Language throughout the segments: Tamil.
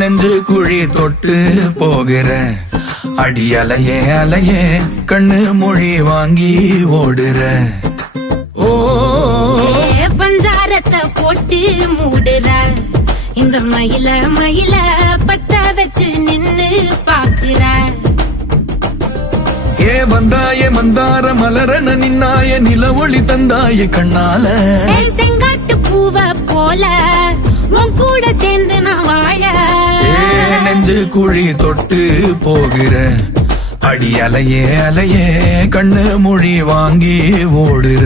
நெஞ்சு குழி தொட்டு போகிற அடி அலையே அலையே கண்ணு மொழி வாங்கி ஓடுற ஓ பஞ்சாரத்தை போட்டு மூடுற இந்த மயில மயில பத்த வச்சு நின்னு பாக்குற ஏ வந்தாய மந்தார மலரன நின்னாய நில ஒளி தந்தாய கண்ணால செங்காட்டு பூவ போல உன் கூட சேர்ந்து நான் வாழ நெஞ்சு குழி தொட்டு போகிற அடி அலையே அலையே கண்ணு மொழி வாங்கி ஓடுற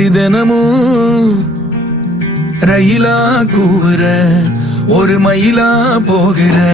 அடிதனமும் ரயிலா கூற ஒரு மயிலா போகிற